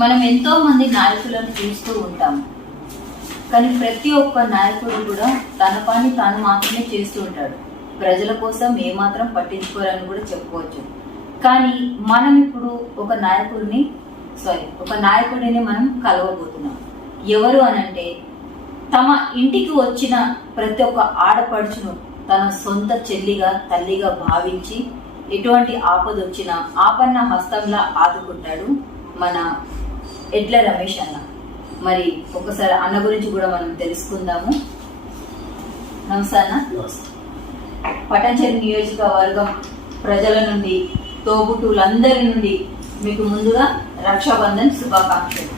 మనం ఎంతో మంది నాయకులను చూస్తూ ఉంటాము, కానీ ప్రతి ఒక్క నాయకుడు కూడా తన పని తాను మాత్రమే చేస్తూ ఉంటాడు. ప్రజల కోసం ఏమాత్రం పట్టించుకోవాలని కూడా చెప్పుకోవచ్చు. కానీ మనం ఇప్పుడు ఒక నాయకుడిని మనం కలవబోతున్నాం. ఎవరు అనంటే, తమ ఇంటికి వచ్చిన ప్రతి ఒక్క ఆడపడుచును తన సొంత చెల్లిగా తల్లిగా భావించి ఎటువంటి ఆపద వచ్చినా ఆపన్న హస్తంలా ఆదుకుంటాడు మన ఎడ్ల రమేష్ అన్న. మరి ఒకసారి అన్న గురించి కూడా మనం తెలుసుకుందాము. నమస్తే అన్న. పటాన్చెరు నియోజకవర్గం ప్రజల నుండి, తోబుట్టులందరి నుండి మీకు ముందుగా రక్షాబంధన్ శుభాకాంక్షలు.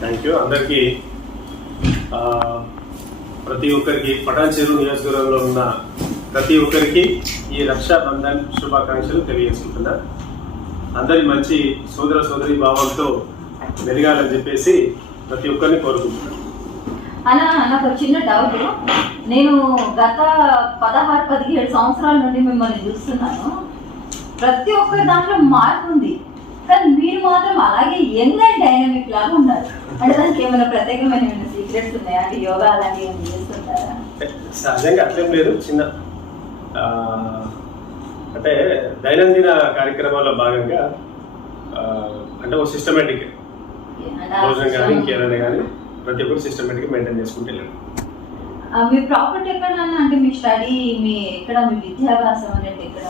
Thank you. అందరికీ ప్రతి ఒక్కరికి పటాన్చెరు నియోజకవర్గంలో ఉన్న ప్రతి ఒక్కరికి ఈ రక్షాబంధన్ శుభాకాంక్షలు తెలియజేసుకుంటున్నా. అందరి మంచి సోదరి భావంతో మెరగాలని చెప్పేసి ప్రతి ఒక్కరిని కోరుకుంటున్నాను. అన్న, నాకు ఒక చిన్న డౌట్. నేను గత 16-17 సంవత్సరాల నుండి మిమ్మల్ని చూస్తున్నాను. ప్రతి ఒక్కరి దాంట్లో మార్పు ఉంది, కానీ మీరు మాత్రం అలాగే యంగ్ అండ్ డైనమిక్ లాగా ఉన్నారు. అంటే దానికి ఏమైనా ప్రత్యేకమైన సీక్రెట్స్ ఉన్నాయా? అంటే యోగా అలాంటివి ఏమైనా చేస్తుంటారా? సహజంగా అట్లేం లేదు. చిన్న అంటే దైనందిన కార్యక్రమాల్లో భాగంగా అంటే ఒక సిస్టమేటిక్ భోజనం కానీ ఇంకేదైనా కానీ ప్రతి ఒక్కరు సిస్టమేటిక్ మెయింటైన్ చేసుకుంటూ వెళ్ళారు. మీ ప్రాపర్టీ ఎక్కడ? అంటే మీ స్టడీ ఎక్కడ? మీ విద్యాభ్యాసం అనేది ఎక్కడ?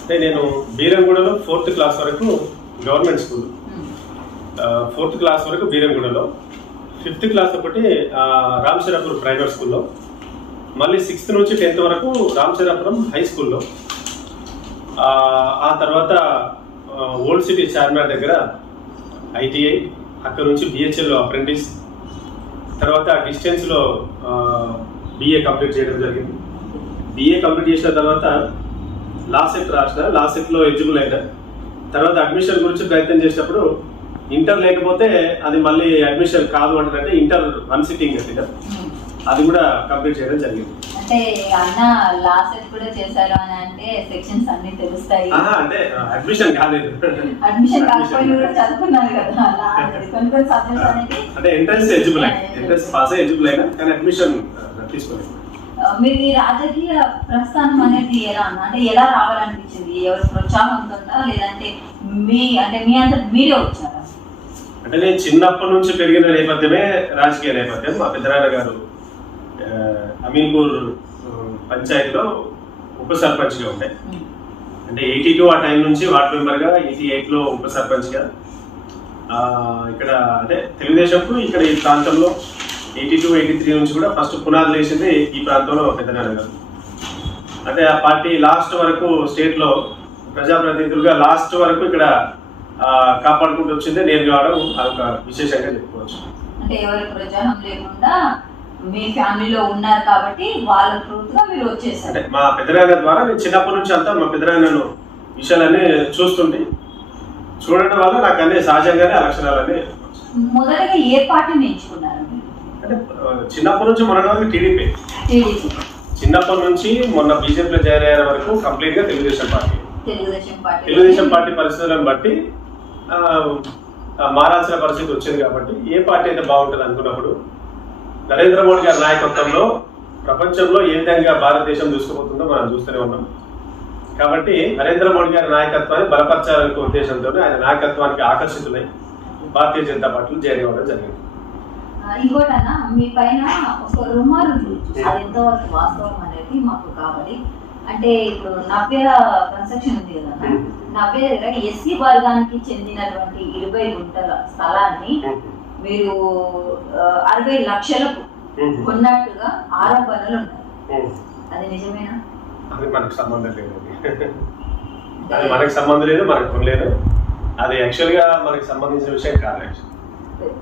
అంటే నేను బీరంగూడలో 4th క్లాస్ వరకు గవర్నమెంట్ స్కూల్, 4th క్లాస్ వరకు బీరంగూడలో, 5th క్లాస్ ఒకటి రామచరాపురం ప్రైవేట్ స్కూల్లో, మళ్ళీ 6th నుంచి 10th వరకు రామచరాపురం హై స్కూల్లో, ఆ తర్వాత ఓల్డ్ సిటీ చార్మినార్ దగ్గర ITI, అక్కడ నుంచి BHLలో అప్రెంటిస్, తర్వాత డిస్టెన్స్లో BA కంప్లీట్ చేయడం జరిగింది. BA కంప్లీట్ చేసిన తర్వాత లా సెట్ రాసిన, లా సెట్లో ఎలిజిబుల్ అయినా. తర్వాత అడ్మిషన్ గురించి ప్రయత్నం చేసినప్పుడు ఇంటర్ లేకపోతే అది మళ్ళీ అడ్మిషన్ కాదు అంటే ఇంటర్ 1 సిట్టింగ్ అది కూడా కంప్లీట్ చేయడం జరిగింది. అంటే అన్న లా సెట్ కూడా చేశారు అని అంటే సెక్షన్స్ అన్ని తెలుస్తాయి. అంటే అడ్మిషన్ కాలేదు, అడ్మిషన్ కాకపోయినా కూడా చదువుకున్నారు కదా. కొన్ని సబ్జెక్ట్స్ అనేది అంటే ఎంట్రన్స్ ఎలిజిబుల్ అయినా, ఎంట్రన్స్ పాస్ అయ్యి ఎలిజిబుల్ అయినా, కానీ అడ్మిషన్ తీసుకోలేదు. మీరు ఈ రాజకీయ ప్రస్థానం అనేది ఎలా అన్న? అంటే ఎలా రావాలనిపించింది? ఎవరు ప్రోత్సాహంతో, లేదంటే మీ అంతా మీరే వచ్చారా? అంటే నేను చిన్నప్పటి నుంచి పెరిగిన నేపథ్యమే రాజకీయ నేపథ్యం. మా పెద్దనాన్న గారు అమీన్పూర్ పంచాయతీలో ఉప సర్పంచ్గా ఉండే. అంటే 82 ఆ టైం నుంచి వార్డ్ మెంబర్గా, 88లో ఉప సర్పంచ్గా. ఇక్కడ అంటే తెలుగుదేశంకు ఇక్కడ ఈ ప్రాంతంలో 82, 83 నుంచి కూడా ఫస్ట్ పునాదులు వేసింది ఈ ప్రాంతంలో పెద్దనాన్న గారు. అంటే ఆ పార్టీ లాస్ట్ వరకు స్టేట్లో ప్రజాప్రతినిధులుగా లాస్ట్ వరకు ఇక్కడ కాపాడుకుంటూ వచ్చిందే నేను కావడం అదొక విశేషంగా చెప్పుకోవచ్చు. అంటే ఎవరి ప్రజాహం లేకుండా మీ ఫ్యామిలీలో ఉన్నారు కాబట్టి వాళ్ళ త్రూగా మీరు వచ్చేసారు. అంటే మా పెద్దనాన్న ద్వారా నేను చిన్నప్పటి నుంచి అంతా మా పెద్దనాన్నను విషయాలన్నీ చూడడం వల్ల నాకు అన్ని సహజంగానే ఆ లక్షణాలన్నీ. మొదటగా ఏ పార్టీని ఎంచుకున్నారు? అంటే చిన్నప్పటి నుంచి మొన్న వరకు టీడీపీ, చిన్నప్పటి నుంచి మొన్న బీజేపీలో జాయిన్ అయ్యే వరకు కంప్లీట్ గా తెలుగుదేశం పార్టీ పరిస్థితులను బట్టి మారాల్సిన పరిస్థితి వచ్చింది. కాబట్టి ఏ పార్టీ అయితే బాగుంటుంది అనుకున్నప్పుడు నరేంద్ర మోడీ గారి నాయకత్వంలో ప్రపంచంలో ఏ విధంగా భారతదేశం చూసుకోబోతుందో మనం చూస్తూనే ఉన్నాం. కాబట్టి నరేంద్ర మోడీ గారి నాయకత్వాన్ని బలపరచాలనే ఉద్దేశంతో ఆయన నాయకత్వానికి ఆకర్షితులై భారతీయ జనతా పార్టీలో జాయిన్ అవ్వడం జరిగింది. ఇంకోటన్నా, మీ పైన ఒక రుమారు అది ఎంతవరకు వాస్తవం అనేది మాకు కావాలి. అంటే ఇప్పుడు నవ్య కన్స్ట్రక్షన్ ఉంది కదా, నవ్య దగ్గర ఎస్సీ వర్గానికి చెందినటువంటి 20 గుంటల స్థలాన్ని మీరు 60 లక్షలకు కొన్నట్టుగా ఆరోపణలు ఉన్నాయి. అది నిజమేనా? అది మనకు సంబంధం లేదు, అది మనకు సంబంధం లేదు, మనకు కొనలేదు. అది యాక్చువల్గా మనకు సంబంధించిన విషయం కాదు.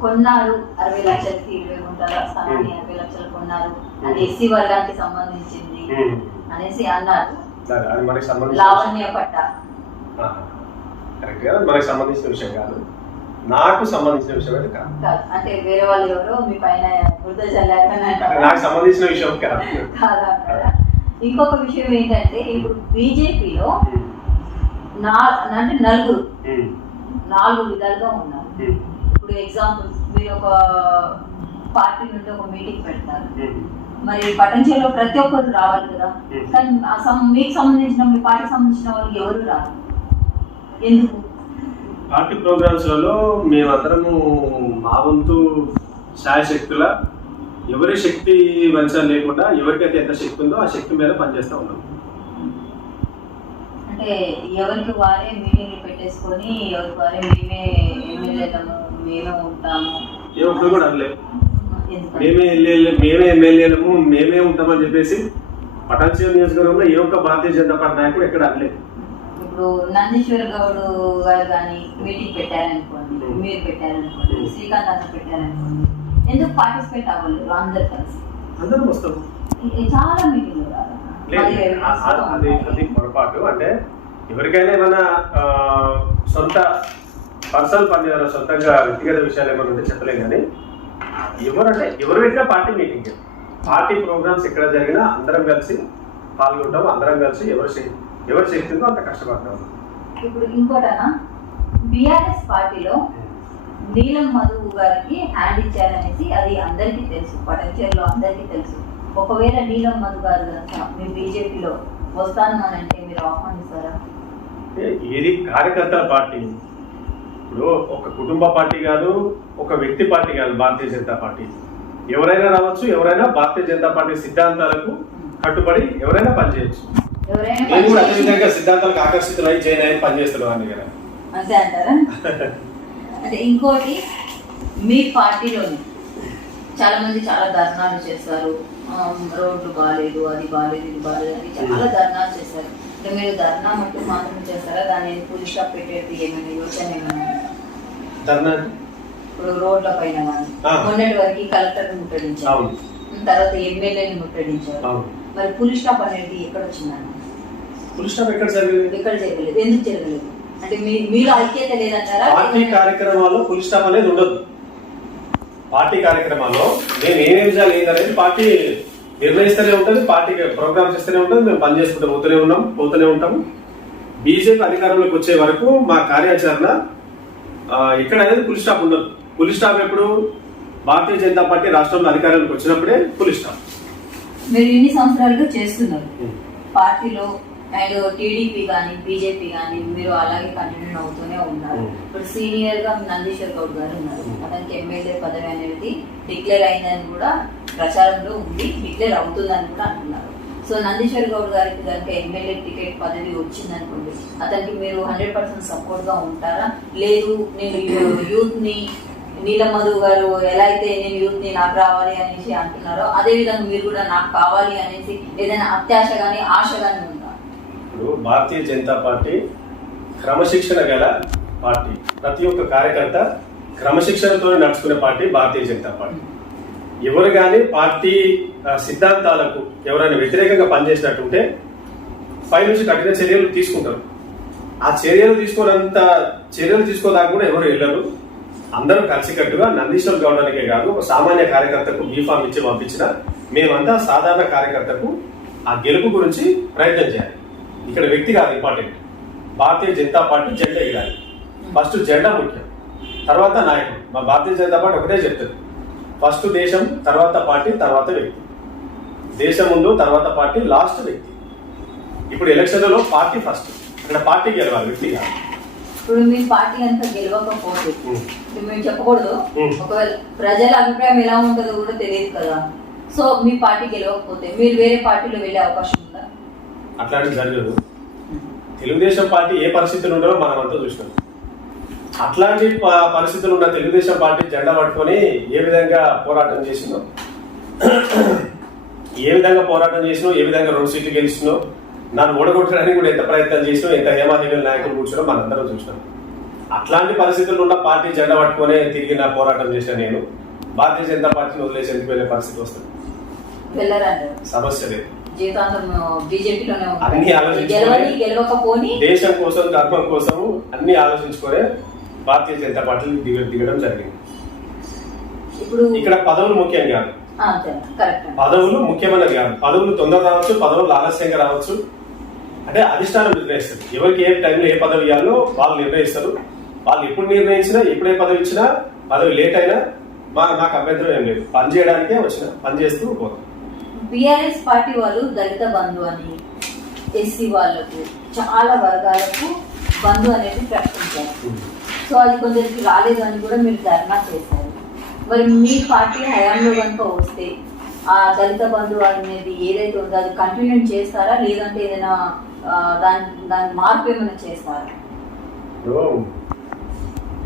కొన్నారు 60 లక్షలకి 20 గుంటల స్థలాన్ని 60 లక్షలు కొన్నారు, అది ఎస్సీ వర్గానికి సంబంధించింది అనేసి అన్నారు. అది మనకు సంబంధించిన లావణ్య పట్ట కరెక్ట్ గా మనకు సంబంధించిన విషయం కాదు, నాకు సంబంధించిన విషయం అయితే కాదు. అంటే వేరే వాళ్ళు ఎవరో మీ పైన బురద చల్లారు, నాకు సంబంధించిన విషయం కాదు. ఇంకొక విషయం ఏంటంటే, ఇప్పుడు బీజేపీలో అంటే 4 విధాలుగా ఉన్నారు. ఇప్పుడు ఎగ్జాంపుల్ మీరు ఒక పార్టీ నుండి ఒక మీటింగ్ పెడతారు, మరి పటంచెలో ప్రతి ఒక్కరు రావాలి కదా, కానీ మీకు సంబంధించిన మీ పార్టీకి సంబంధించిన వాళ్ళు ఎవరు రారు, ఎందుకు? పార్టీ ప్రోగ్రామ్స్లలో మేమందరము మా వంతు శాయశక్తుల ఎవరి శక్తి వంచన లేకుండా ఎవరికైతే ఎంత శక్తి ఉందో ఆ శక్తి మీద పనిచేస్తూ ఉన్నాం. అంటే ఎవరికి వారే మీటింగ్లు పెట్టేసుకొని ఎవరికి వారే మేమే ఎమ్మెల్యేలము మేమే ఉంటాము ఏ ఒక్కరు కూడా అనలేదు. మేమే ఎమ్మెల్యేలము మేమే ఉంటామని చెప్పేసి పటాన్చెరు నియోజకవర్గంలో ఏ ఒక్క భారతీయ జనతా పార్టీ నాయకుడు ఎక్కడ అనలేదు. ఇప్పుడు నందీశ్వర గౌడ్ గారు కానీ మీటింగ్ పెట్టారనుకోండి, మీరు పెట్టారనుకోండి, శ్రీకాంత్ అన్న పెట్టారనుకోండి, ఎందుకు పార్టిసిపేట్ అవ్వలేదు? అందరు కలిసి అందరం వస్తాం. చాలా మీటింగ్లు అది పొరపాటు. అంటే ఎవరికైనా ఏమైనా సొంత పర్సనల్ పని ఏమైనా సొంతంగా వ్యక్తిగత విషయాలు ఏమైనా ఉంటే చెప్పలేం, కానీ ఎవరు పెట్టినా పార్టీ మీటింగ్, పార్టీ ప్రోగ్రామ్స్ ఎక్కడ జరిగినా అందరం కలిసి పాల్గొంటాం, అందరం కలిసి ఎవరు శక్తిందో అంత కష్టపడతాం. ఇప్పుడు ఇంకోటనా, బిఆర్ఎస్ పార్టీలో నీలం మధు గారికి హ్యాండ్ ఇచ్చారనేసి అది అందరికీ తెలుసు, పటంచెరులో అందరికీ తెలుసు. ఒకవేళ నీలం మధు గారు కనుక మీ బీజేపీలో వస్తాను అని అంటే మీరు ఆహ్వానిస్తారా? ఏది కార్యకర్తల పార్టీ, ఇప్పుడు ఒక కుటుంబ పార్టీ కాదు, ఒక వ్యక్తి పార్టీ కాదు భారతీయ జనతా పార్టీ. ఎవరైనా రావచ్చు, ఎవరైనా భారతీయ జనతా పార్టీ సిద్ధాంతాలకు కట్టుబడి ఎవరైనా పనిచేయచ్చు. నేను కూడా అదే విధంగా సిద్ధాంతాలకు ఆకర్షితులై జైన్ అయి పనిచేస్తున్నాను కదా, అంతే అంటారా? అంటే ఇంకోటి, మీ పార్టీలోని చాలా మంది చాలా ధర్నాలు చేస్తారు, రోడ్లు బాగాలేదు, అది బాగాలేదు, ఇది బాగాలేదు అని చాలా ధర్నాలు చేస్తారు. అంటే మీరు ధర్నా మట్టు మాత్రం చేస్తారా? దాన్ని పులి స్టాప్ పెట్టేది ఏమైనా యోచన ఏమైనా? ఇప్పుడు రోడ్ల పైన కానీ మొన్నటి వరకు కలెక్టర్ ముట్టడించారు, తర్వాత ఎమ్మెల్యేని ముట్టడించారు, మరి పులి స్టాప్ అనేది ఎక్కడ వచ్చిందండి? పులి స్టాప్ ఎక్కడ జరగలేదు? ఎక్కడ జరగలేదు, ఎందుకు జరగలేదు? అంటే మీరు ఐక్యత లేదంటారా? పార్టీ కార్యక్రమాల్లో పులి స్టాప్ అనేది ఉండదు. పార్టీ కార్యక్రమాల్లో మేము ఏమేమి చేయాలి ఏంటనేది పార్టీ నిర్ణయిస్తూనే ఉంటుంది, పార్టీకి ప్రోగ్రామ్స్ ఇస్తూనే ఉంటుంది, మేము పనిచేసుకుంటూ పోతూనే ఉంటాము. బీజేపీ అధికారంలోకి వచ్చే వరకు మా కార్యాచరణ ఇక్కడ అనేది పులి స్టాప్ ఉండదు. పులి స్టాప్ ఎప్పుడు భారతీయ జనతా పార్టీ రాష్ట్రంలో అధికారంలోకి వచ్చినప్పుడే పులి స్టాప్. మీరు ఇన్ని సంవత్సరాలుగా చేస్తున్నారు పార్టీలో, అండ్ టీడీపీ కానీ బీజేపీ కానీ మీరు అలాగే కంటిన్యూ అవుతూనే ఉన్నారు. ఇప్పుడు సీనియర్ గా నందీశ్వర్ గౌడ్ గారు ఉన్నారు, అతనికి ఎమ్మెల్యే పదవి అనేది డిక్లేర్ అయిందని కూడా ప్రచారంలో ఉంది, డిక్లేర్ అవుతుందని కూడా అంటున్నారు. సో నందీశ్వర్ గౌడ్ గారికి కనుక ఎమ్మెల్యే టికెట్ పదవి వచ్చిందనుకోండి, అతనికి మీరు 100% సపోర్ట్ గా ఉంటారా? లేదు నేను యూత్ ని, నీలం మధు గారు ఎలా అయితే నేను యూత్ ని నాకు రావాలి అనేసి అంటున్నారో అదే విధంగా మీరు కూడా నాకు కావాలి అనేసి ఏదైనా అత్యాశ గానీ ఆశ గానీ ఉందా? ఇప్పుడు భారతీయ జనతా పార్టీ క్రమశిక్షణ గల పార్టీ, ప్రతి ఒక్క కార్యకర్త క్రమశిక్షణతో నడుచుకునే పార్టీ భారతీయ జనతా పార్టీ. ఎవరు కానీ పార్టీ సిద్ధాంతాలకు ఎవరైనా వ్యతిరేకంగా పనిచేసినట్టుంటే పై నుంచి కఠిన చర్యలు తీసుకుంటారు. ఆ చర్యలు తీసుకోదాకా కూడా ఎవరు వెళ్ళరు. అందరూ కలిసికట్టుగా నందీశ్వర్ గౌడ్ అనికే కాదు, ఒక సామాన్య కార్యకర్తకు బీఫామ్ ఇచ్చి పంపించిన మేమంతా సాధారణ కార్యకర్తకు ఆ గెలుపు గురించి ప్రయత్నం చేయాలి. ఇక్కడ వ్యక్తి కాదు ఇంపార్టెంట్, భారతీయ జనతా పార్టీ జెండా ఎగాలి. ఫస్ట్ జెండా ముఖ్యం, తర్వాత నాయకుడు. మా భారతీయ జనతా పార్టీ ఒకటే చెప్తుంది, ఫస్ట్ దేశం, తర్వాత పార్టీ, తర్వాత వ్యక్తి. దేశం ముందు, తర్వాత పార్టీ, లాస్ట్ వ్యక్తి. ఇప్పుడు ఎలక్షన్లలో పార్టీ ఫస్ట్, అక్కడ పార్టీ గెలవాలి, వ్యక్తి కాదు. ఇప్పుడు మీ పార్టీ అంతా గెలవకపోతే మేము చెప్పకూడదు, ఒకవేళ ప్రజల అభిప్రాయం ఎలా ఉంటుందో కూడా తెలియదు కదా. సో మీ పార్టీ గెలవకపోతే మీరు వేరే పార్టీలో వెళ్ళే అవకాశం ఉందా? అట్లాంటివి జరగదు. తెలుగుదేశం పార్టీ ఏ పరిస్థితులు ఉండవో మనం అంతా చూసినాం. అట్లాంటి పరిస్థితులు ఉన్న తెలుగుదేశం పార్టీ జెండా పట్టుకొని ఏ విధంగా పోరాటం చేసినో, ఏ విధంగా 2 సీట్లు గెలిచినో, నన్ను ఓడగొట్టడానికి కూడా ఎంత ప్రయత్నం చేసినో, ఎంత హేమాహేమీ నాయకులు కూర్చున్నో మనందరం చూసినాం. అట్లాంటి పరిస్థితులు ఉన్న పార్టీ జెండా పట్టుకొని తిరిగిన పోరాటం చేసిన నేను భారతీయ జనతా పార్టీని వదిలేసి ఎందుకు వెళ్ళే పరిస్థితి వస్తుంది? సమస్య లేదు. అన్ని ఆలోచించుకొని దేశం కోసం, ధర్మం కోసం అన్ని ఆలోచించుకొని భారతీయ జనతా పార్టీని దిగడం జరిగింది. ఇక్కడ పదవులు ముఖ్యం కాదు, పదవులు ముఖ్యమైనది కాదు. పదవులు తొందర రావచ్చు, పదవులు ఆలస్యంగా రావచ్చు. అంటే అధిష్టానం నిర్ణయిస్తుంది, ఎవరికి ఏ టైంలో ఏ పదవి ఇవ్వాలో వాళ్ళు నిర్ణయిస్తారు. వాళ్ళు ఎప్పుడు నిర్ణయించినా, ఎప్పుడే పదవి ఇచ్చినా, పదవి లేట్ అయినా నాకు అభ్యంతరం ఏం లేదు. పని చేయడానికే వచ్చిన, పని చేస్తూ పోతాం. బిఆర్ఎస్ పార్టీ వాళ్ళు దళిత బంధు అని, ఎస్సీ వాళ్ళకు, చాలా వర్గాలకు బంధు అనేది ప్రకటించారు. సో అది కొందరికి రాలేదు అని కూడా మీరు ధర్నా చేశారు. మరి మీ పార్టీ హయాంలో కనుక వస్తే ఆ దళిత బంధు అనేది ఏదైతే ఉందో అది కంటిన్యూ చేస్తారా, లేదంటే ఏదైనా దాని మార్పు ఏమైనా చేస్తారా?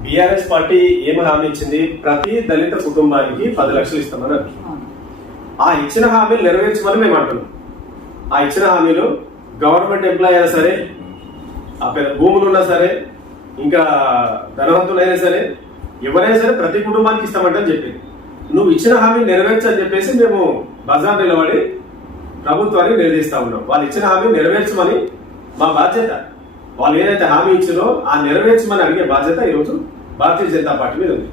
బిఆర్ఎస్ పార్టీ ఏమి హామీ ఇచ్చింది? ప్రతి దళిత కుటుంబానికి 10 లక్షలు ఇస్తామని అంటున్నాం. ఆ ఇచ్చిన హామీలు నెరవేర్చమని మేము అంటున్నాం. ఆ ఇచ్చిన హామీలు గవర్నమెంట్ ఎంప్లాయ్ అయినా సరే, ఆ పెద్ద భూములు ఉన్నా సరే, ఇంకా ధనవంతులైనా సరే, ఎవరైనా సరే ప్రతి కుటుంబానికి ఇస్తామంటని చెప్పింది. నువ్వు ఇచ్చిన హామీలు నెరవేర్చని చెప్పేసి మేము బజార్ నిలబడి ప్రభుత్వాన్ని నిలదీస్తా ఉన్నాం. వాళ్ళు ఇచ్చిన హామీ నెరవేర్చమని మా బాధ్యత. వాళ్ళు ఏదైతే హామీ ఇచ్చారో ఆ నెరవేర్చమని అడిగే బాధ్యత ఈరోజు భారతీయ జనతా పార్టీ మీద ఉంది.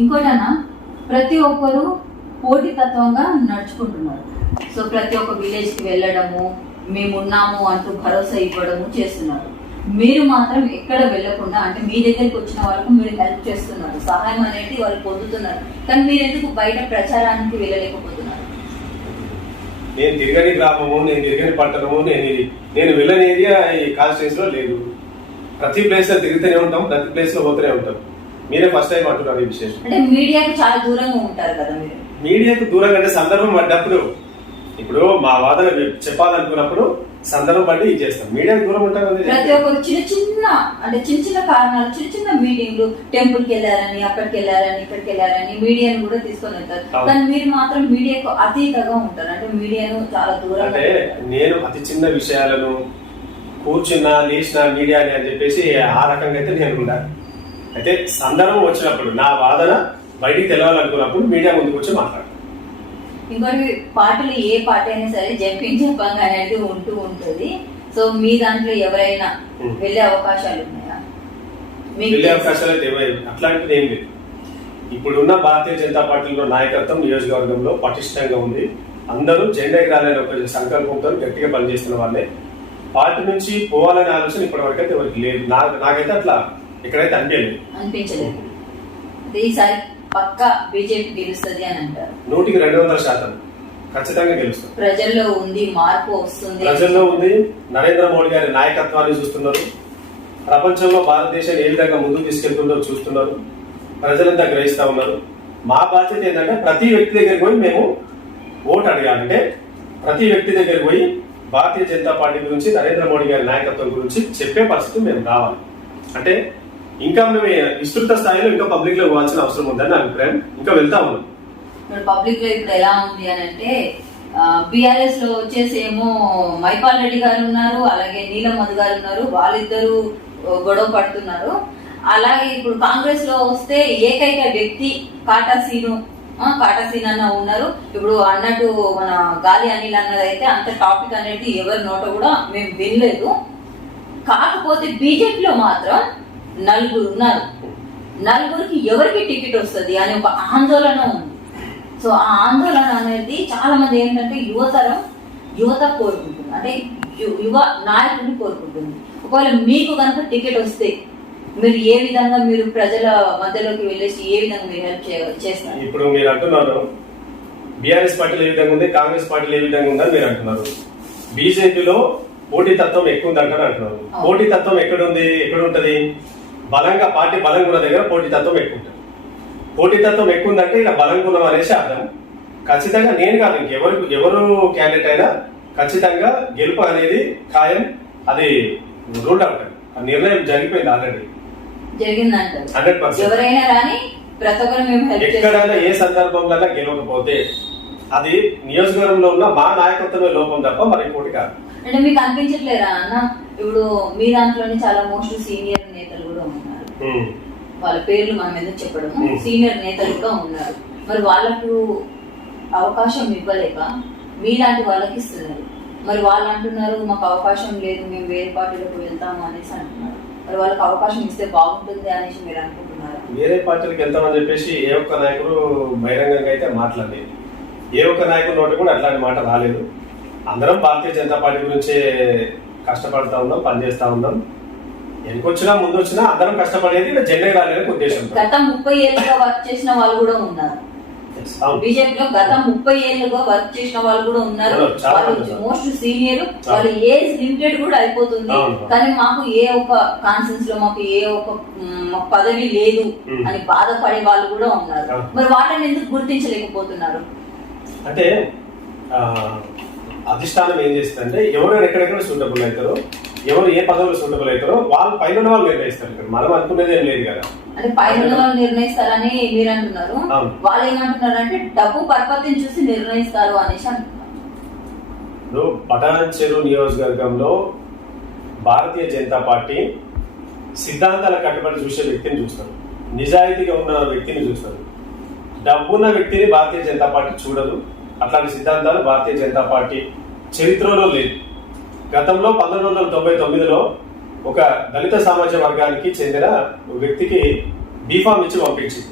ఇంకోటన్నా, ప్రతి ఒక్కరు పోటీతత్వంగా నడుచుకుంటున్నారు. సో ప్రతి ఒక్క విలేజ్ కి వెళ్ళడము, మేమున్నాము అంటూ భరోసా ఇవ్వడము చేస్తున్నారు. మీరు మాత్రం ఎక్కడ వెళ్లకుండా, అంటే మీ దగ్గరికి వచ్చిన వాళ్ళకు మీరు హెల్ప్ చేస్తున్నారు, సహాయం అనేది వాళ్ళు పొందుతున్నారు. కానీ మీరు ఎందుకు బయట ప్రచారానికి వెళ్ళలేకపోతున్నారు? నేను తిరగని గ్రామము, నేను తిరగని పట్టణము, నేను వెళ్ళని ఏరియా ఈ కాన్స్టిట్యూన్స్ లో లేదు. ప్రతి ప్లేస్ లో తిరుగుతూనే ఉంటాం, ప్రతి ప్లేస్ లో పోతూనే ఉంటాం. మీరే ఫస్ట్ టైం అంటున్నారు ఈ విశేషం. అంటే మీడియాకు చాలా దూరంగా ఉంటారు కదా మీరు. మీడియాకు దూరంగా అంటే సందర్భం పడ్డప్పుడు, ఇప్పుడు మా వాదన చెప్పాలనుకున్నప్పుడు సందర్భం బట్టి ఇది చేస్తాం. మీడియాకు దూరం ఉంటాం. ప్రతి ఒక్కరు చిన్న చిన్న కారణాలు, చిన్న మీటింగ్లు, టెంపుల్ కి వెళ్ళారని, అక్కడికి వెళ్ళారని, ఇక్కడికి వెళ్ళారని మీడియాను కూడా తీసుకొని వెళ్తారు. కానీ మీరు మాత్రం మీడియాకు అతీతంగా ఉంటారు. అంటే మీడియాను చాలా దూరం. అంటే నేను అతి చిన్న విషయాలను కూర్చున్నా, లేచిన మీడియాని అని చెప్పేసి ఆ రకంగా అయితే నేను ఉండాలి. అయితే సందర్భం వచ్చినప్పుడు, నా వాదన బయటికి తెలవాలనుకున్నప్పుడు మీడియా ముందుకు వచ్చి మాట్లాడాలి. ఇంకోటి, పార్టీలు ఏ పార్టీ అయినా సరే జంపింగ్ జంపంగ్ అనేది ఉంటూ ఉంటుంది. సో మీ దాంట్లో ఎవరైనా వెళ్ళే అవకాశాలు ఉన్నాయా? వెళ్ళే అవకాశాలు అయితే అట్లాంటిది ఏం లేదు. ఇప్పుడున్న భారతీయ జనతా పార్టీలో నాయకత్వం నియోజకవర్గంలో పటిష్టంగా ఉంది. అందరూ జెండా ఎగరాలని ఒక సంకల్పంతో గట్టిగా పనిచేస్తున్న వాళ్ళే. పార్టీ నుంచి పోవాలనే ఆలోచన ఇప్పటి వరకు అయితే ఎవరికి లేదు. నాకైతే అట్లా ఎక్కడైతే అనిపించలేదు. ఈసారి పక్కా బీజేపీ గెలుస్తుంది అని అంటారు. 100% ఖచ్చితంగా గెలుస్తుంది. ప్రజల్లో ఉంది, మార్పు వస్తుంది. ప్రజల్లో ఉంది. నరేంద్ర మోడీ గారి నాయకత్వాన్ని చూస్తున్నారు. ప్రపంచంలో భారతదేశాన్ని ఏ విధంగా ముందుకు తీసుకెళ్తుందో చూస్తున్నారు. ప్రజలంతా గ్రహిస్తా ఉన్నారు. మా బాధ్యత ఏంటంటే ప్రతి వ్యక్తి దగ్గరికి పోయి మేము ఓటు అడగాలంటే, ప్రతి వ్యక్తి దగ్గరికి పోయి భారతీయ జనతా పార్టీ గురించి, నరేంద్ర మోడీ గారి నాయకత్వం గురించి చెప్పే పరిస్థితి మేము రావాలి. అంటే ఇంకా మేము విస్తృత స్థాయిలో ఇంకా పబ్లిక్ లో పోవాల్సిన అవసరం ఉందని నా అభిప్రాయం. ఇంకా వెళ్తా ఉన్నాం. పబ్లిక్ లో ఇప్పుడు ఎలా ఉంది అని అంటే, బిఆర్ఎస్ లో వచ్చేసి ఏమో మైపాల్ రెడ్డి గారు ఉన్నారు, అలాగే నీలం మధు గారు ఉన్నారు. వాళ్ళిద్దరు గొడవ పడుతున్నారు. అలాగే ఇప్పుడు కాంగ్రెస్ లో వస్తే ఏకైక వ్యక్తి కాటా సీను అన్న ఉన్నారు. ఇప్పుడు అన్నట్టు మన గాలి అనిల్ అన్నది అయితే అంత టాపిక్ అనేది ఎవరి నోట కూడా మేము వినలేదు. కాకపోతే బీజేపీలో మాత్రం 4 ఉన్నారు. 4కి ఎవరికి టికెట్ వస్తుంది అని ఒక ఆందోళన ఉంది. సో ఆ ఆందోళన అనేది చాలా మంది ఏంటంటే యువత కోరుకుంటుంది, అంటే యువ నాయకుడిని కోరుకుంటుంది. ఒకవేళ మీకు కనుక టికెట్ వస్తే మీరు ఏ విధంగా మీరు ప్రజల మధ్యలోకి వెళ్ళేసి ఏ విధంగా మీరు హెల్ప్ చేస్తారు? ఇప్పుడు మీరు అంటున్నారు బీఆర్ఎస్ పార్టీలో ఏ విధంగా ఉంది, కాంగ్రెస్ పార్టీలో ఏ విధంగా ఉందని మీరు అంటున్నారు. బీజేపీలో పోటీతత్వం ఎక్కువ ఉంది అంటున్నారు. పోటీతత్వం ఎక్కడ ఉంటది? బలంగా పార్టీ బలంగా ఉన్న దగ్గర పోటీతత్వం ఎక్కువ ఉంటుంది. పోటీతత్వం ఎక్కువ ఉందంటే ఇలా బలంగా ఉన్నాం అనేసి అర్థం. ఖచ్చితంగా నేను కాదు, ఎవరు క్యాండిడేట్ అయినా ఖచ్చితంగా గెలుపు అనేది ఖాయం. అది రూల్డ్ అవుట్. ఆ నిర్ణయం జరిగిపోయింది ఆల్రెడీ. జరిగిందంటారు 100%. ఎవరైనా రాని ప్రతి ఒక్కరు మేము హెల్ప్ చేస్తాం. ఎక్కడైనా ఏ సందర్భంలో గెలవకపోతే అది నియోజకవర్గంలో ఉన్న మా నాయకత్వమే లోపం తప్ప మరి ఇంకోటి కాదు. అంటే మీకు అనిపించట్లేదా అన్న? ఇప్పుడు మీ దాంట్లోనే చాలా మోస్ట్ సీనియర్ నేతలు కూడా ఉన్నారు. వాళ్ళ పేర్లు మనం ఎందుకు చెప్పడం, సీనియర్ నేతలు కూడా ఉన్నారు. మరి వాళ్ళకు అవకాశం ఇవ్వలేక మీలాంటి వాళ్ళకి ఇస్తున్నారు. మరి వాళ్ళు అంటున్నారు మాకు అవకాశం లేదు, మేము వేరే పార్టీలకు వెళ్తాము అనేసి అంటున్నారు. మరి వాళ్ళకి అవకాశం ఇస్తే బాగుంటుంది అనేసి మీరు అనుకుంటున్నారా? వేరే పార్టీలకు వెళ్తామని చెప్పేసి ఏ ఒక్క నాయకుడు బహిరంగంగా అయితే మాట్లాడలేదు. ఏ ఒక్క నాయకుడి నోటి కూడా అట్లాంటి మాట రాలేదు. అందరం భారతీయ జనతా పార్టీ గురించే కష్టపడతా ఉన్నాం, పనిచేస్తా ఉన్నాం. వెనుకొచ్చినా ముందు వచ్చినా అందరం కష్టపడేది జెండా ఎగరాలనే ఉద్దేశం. గత 30 ఏళ్ళుగా వర్క్ చేసిన వాళ్ళు కూడా ఉన్నారు బీజేపీలో. గత 30 ఏళ్ళుగా వర్క్ చేసిన వాళ్ళు కూడా ఉన్నారు. వాళ్ళు మోస్ట్ సీనియర్, వాళ్ళు ఏజ్ లిమిటెడ్ కూడా అయిపోతుంది. కానీ మాకు ఏ ఒక కాన్ఫరెన్స్ లో మాకు ఏ ఒక పదవి లేదు అని బాధపడే వాళ్ళు కూడా ఉన్నారు. మరి వాళ్ళని ఎందుకు గుర్తించలేకపోతున్నారు? అంటే అధిష్టానం ఏం చేస్తుందంటే ఎవరు ఎక్కడెక్కడ సూటబుల్ అవుతారో, ఎవరు ఏ పదవులు సూటబుల్ అవుతారో వాళ్ళు పైన వాళ్ళు నిర్ణయిస్తారు. ఇక్కడ మనం అనుకునేది ఏం లేదు కదా. అంటే పైన వాళ్ళు నిర్ణయిస్తారని మీరు అంటున్నారు. వాళ్ళు ఏమంటున్నారు అంటే డబ్బు పరపతిని చూసి నిర్ణయిస్తారు అనేసి అంటున్నారు. పటాన్చెరు నియోజకవర్గంలో భారతీయ జనతా పార్టీ సిద్ధాంతాల కట్టుబడి చూసే వ్యక్తిని చూస్తారు, నిజాయితీగా ఉన్న వ్యక్తిని చూస్తారు. డబ్బున్న వ్యక్తిని భారతీయ జనతా పార్టీ చూడదు. అట్లాంటి సిద్ధాంతాలు భారతీయ జనతా పార్టీ చరిత్రలో లేదు. గతంలో 1999లో ఒక దళిత సామాజిక వర్గానికి చెందిన వ్యక్తికి బీఫామ్ ఇచ్చి పంపించింది.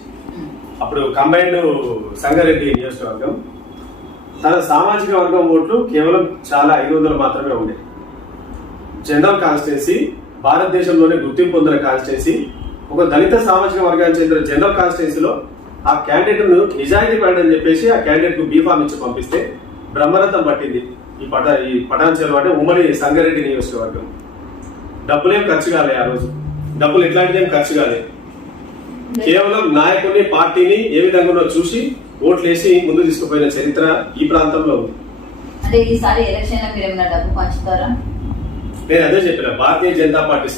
అప్పుడు కంబైన్డ్ సంగారెడ్డి నియోజకవర్గం. తన సామాజిక వర్గం ఓట్లు కేవలం చాలా 500 మాత్రమే ఉండే. జనరల్ కాన్స్టిట్యున్సీ, భారతదేశంలోనే గుర్తింపు పొందిన కాన్స్టిట్యున్సీ, ఒక దళిత సామాజిక వర్గానికి చెందిన జనరల్ కాన్స్టిట్యున్సీలో ఆ క్యాండిడేట్ ను నిజాయితీ పడని చెప్పేసి ఆ క్యాండిడేట్ కు బీఫామ్ ఇచ్చి పంపిస్తే బ్రహ్మరథం పట్టింది ఈ పటాన్చెరు అంటే ఉమ్మడి సంగారెడ్డి నియోజకవర్గం. డబ్బులేం ఖర్చు కాలే ఆ రోజు, డబ్బులు ఎట్లాంటిదేం ఖర్చు కాలే. కేవలం నాయకుడిని, పార్టీని ఏ విధంగా చూసి ఓట్లేసి ముందు తీసుకుపోయిన చరిత్ర ఈ ప్రాంతంలో ఉంది. అంటే ఈసారి ఎలక్షన్ లో మీరు ఏమైనా డబ్బు పంచుతారా? నేను అదే చెప్పిన, భారతీయ జనతా పార్టీ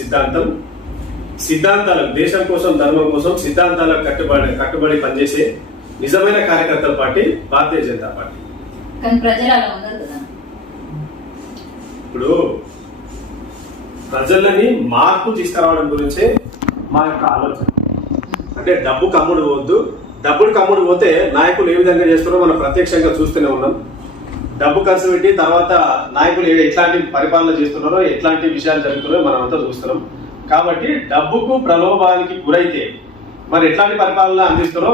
సిద్ధాంతాలకు, దేశం కోసం, ధర్మం కోసం సిద్ధాంతాలకు కట్టుబడి పనిచేసే నిజమైన కార్యకర్తల పార్టీ భారతీయ జనతా పార్టీ. కానీ ప్రజలు అలా ఉండరు కదా. ఇప్పుడు ప్రజలని మార్పు తీసుకురావడం గురించే మా యొక్క ఆలోచన. అంటే డబ్బు కమ్ముడు పోవద్దు. డబ్బులు కమ్ముడు పోతే నాయకులు ఏ విధంగా చేస్తారో మనం ప్రత్యక్షంగా చూస్తూనే ఉన్నాం. డబ్బు ఖర్చు పెట్టి తర్వాత నాయకులు ఎట్లాంటి పరిపాలన చేస్తున్నారో, ఎట్లాంటి విషయాలు జరుగుతున్నారో మనం అంతా చూస్తున్నాం. కాబట్టి డబ్బుకు ప్రలోభానికి గురైతే మరి ఎట్లాంటి పరిపాలన అందిస్తారో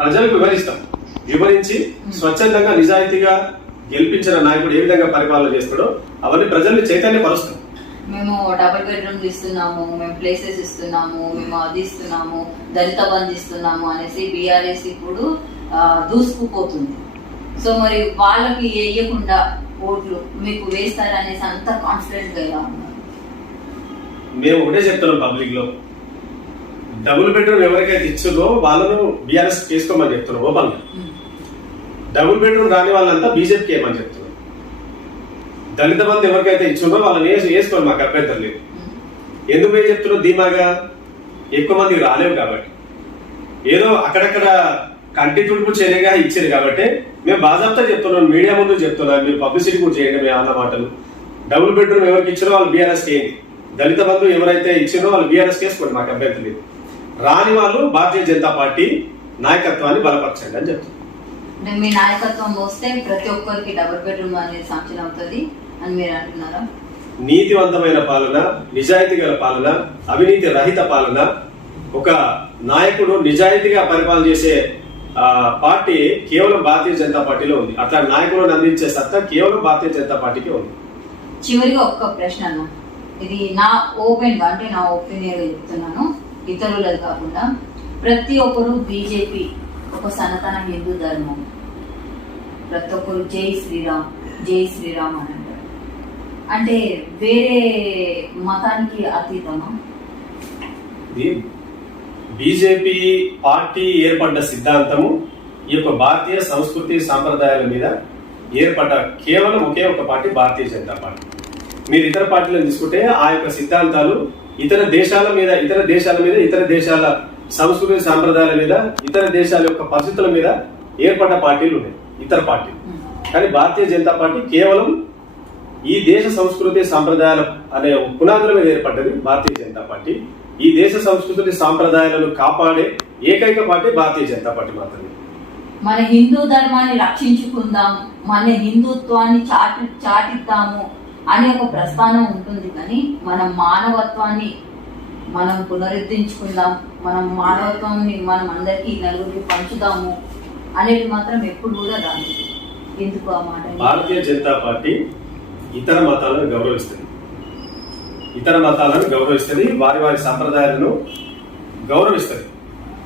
ప్రజలకు వివరించి స్వచ్ఛందంగా నిజాయితీగా గెలిపించిన నాయకుడు ఏ విధంగా పరిపాలన చేస్తాడో అవన్నీ ప్రజల్ని చైతన్యపరుస్తాం. మేము డబుల్ బెడ్రూమ్లు ఇస్తున్నాము, మేము ప్లేసెస్ ఇస్తున్నాము, మేము అది ఇస్తున్నాము, దళిత బంధు ఇస్తున్నాము అనేసి బీఆర్ఎస్ ఇప్పుడు దూసుకుపోతుంది. సో మరి వాళ్ళకి వేయకుండా ఓట్లు మీకు వేస్తారనేసి అంత కాన్ఫిడెంట్ గా ఎలా ఉన్నారు? మేము ఒకటే చెప్తున్నాం పబ్లిక్ లో, డబుల్ బెడ్రూమ్ ఎవరికైతే ఇచ్చిందో వాళ్ళను బీఆర్ఎస్ తీసుకోమని చెప్తున్నాం ఓపెన్ గా. డబుల్ బెడ్రూమ్ రాని వాళ్ళంతా బీజేపీకి ఏమని చెప్తున్నాం. దళిత బంధు ఎవరికైతే ఇచ్చిందో వాళ్ళని వేసుకోండి, మాకు అభ్యంతరం లేదు. ఎందుకు ఏం చెప్తున్నాం? ధీమాగా ఎక్కువ మందికి రాలేవు కాబట్టి, ఏదో అక్కడక్కడ కంటి తుడుపు చర్యగా ఇచ్చారు కాబట్టి మేము బాజాప్తా చెప్తున్నాం, మీడియా ముందు చెప్తున్నాం, మీరు పబ్లిసిటీ కూడా చేయండి. మేము అన్న మాటలు డబుల్ బెడ్రూమ్ ఎవరికి ఇచ్చారో వాళ్ళు బీఆర్ఎస్ చేయండి, దళిత బంధు ఎవరైతే ఇచ్చారో వాళ్ళు బీఆర్ఎస్ వేసుకోండి, మాకు అభ్యంతరం లేదు. రాని వాళ్ళు భారతీయ జనతా పార్టీ నాయకత్వాన్ని బలపరచండి అని చెప్తారు. మీ నాయకత్వం వస్తే ప్రతి ఒక్కరికి డబుల్ బెడ్రూమ్ అనేది శాంక్షన్ అవుతుంది అని మీరు అంటున్నారా? నీతివంతమైన పాలన, నిజాయితీ గల పాలన, అవినీతి రహిత పాలన, ఒక నాయకుడు నిజాయితీగా పరిపాలన చేసే పార్టీ కేవలం భారతీయ జనతా పార్టీలో ఉంది. అట్లా నాయకులను అందించే సత్తా కేవలం భారతీయ జనతా పార్టీకి ఉంది. చివరిగా ఒక్క ప్రశ్న అన్న, ఇది నా ఓపెన్ గా అంటే నా ఒపీనియన్ చెప్తున్నాను, ఇతరులది కాకుండా. ప్రతి ఒక్కరు బీజేపీ ఒక సనాతన హిందూ ధర్మం, ప్రతి ఒక్కరు జై శ్రీరామ్ జై శ్రీరామ్ అని అంటారు. అంటే వేరే మతానికి అతీతమా? బీజేపీ పార్టీ ఏర్పడ్డ సిద్ధాంతము ఈ యొక్క భారతీయ సంస్కృతి సాంప్రదాయాల మీద ఏర్పడ్డ కేవలం ఒకే ఒక పార్టీ భారతీయ జనతా పార్టీ. మీరు ఇతర పార్టీలను తీసుకుంటే ఆ యొక్క సిద్ధాంతాలు ఇతర దేశాల మీద, ఇతర దేశాల సంస్కృతి సాంప్రదాయాల మీద, ఇతర దేశాల యొక్క పరిస్థితుల మీద ఏర్పడ్డ పార్టీలు ఉన్నాయి, ఇతర పార్టీలు. కానీ భారతీయ జనతా పార్టీ కేవలం ఈ దేశ సంస్కృతి సాంప్రదాయాల అనే పునాదుల మీద ఏర్పడ్డది భారతీయ జనతా పార్టీ. ఈ దేశ సంస్కృతి సాంప్రదాయాలను కాపాడే ఏకైక పార్టీ భారతీయ జనతా పార్టీ మాత్రమే. మన హిందూ ధర్మాన్ని రక్షించుకుందాం, మన హిందుత్వాన్ని చాటిద్దాము అనే ఒక ప్రస్థానం ఉంటుంది. కానీ మన మానవత్వాన్ని మనం పునరుద్ధరించుకుందాం, మనం మానవత్వాన్ని మనం అందరికీ నలుగురికి పంచుదాము అనేది మాత్రం ఎప్పుడు కూడా రాదు. ఎందుకు ఆ మాట? భారతీయ జనతా పార్టీ ఇతర మతాలను గౌరవిస్తుంది. ఇతర మతాలను గౌరవిస్తుంది, వారి వారి సంప్రదాయాలను గౌరవిస్తుంది.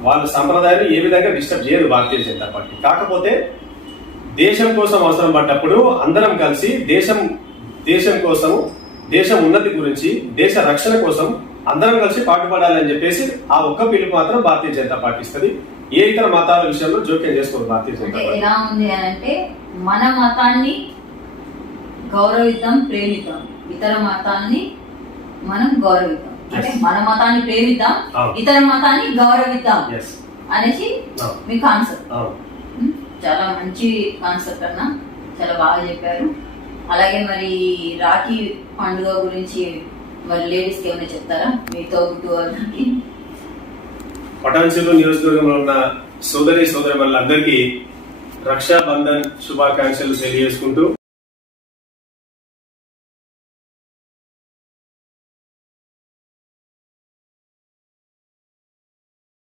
వాళ్ళ సంప్రదాయాన్ని ఏ విధంగా డిస్టర్బ్ చేయదు భారతీయ జనతా పార్టీ. కాకపోతే దేశం కోసం అవసరం పడ్డప్పుడు అందరం కలిసి దేశం కోసము, దేశం ఉన్నతి గురించి, దేశ రక్షణ కోసం అందరం కలిసి పాటుపడాలని చెప్పేసి ఆ ఒక్క పిలుపు మాత్రం భారతీయ జనతా పార్టీ ఇస్తుంది. ఏ ఇతర మతాల విషయంలో జోక్యం చేసుకోదు భారతీయ జనతా పార్టీ. ఎలా ఉంది అని అంటే మన మతాన్ని గౌరవిద్దాం, ప్రేమిద్దాం, ఇతర మతాన్ని మనం గౌరవిద్దాం. అంటే మన మతాన్ని ప్రేమిద్దాం, ఇతర మతాన్ని గౌరవిద్దాం అనేసి మీ కాన్సెప్ట్. చాలా మంచి కాన్సెప్ట్ అన్న, చాలా బాగా చెప్పారు. అలాగే మరి రాఖీ పండుగ గురించి మరి లేడీస్కి ఏమైనా చెప్తారా? మీ తోబుట్టు వాళ్ళకి, పటాన్చెరు నియోజకవర్గంలో ఉన్న సోదరి సోదరులందరికీ రక్షాబంధన్ శుభాకాంక్షలు తెలియజేసుకుంటూ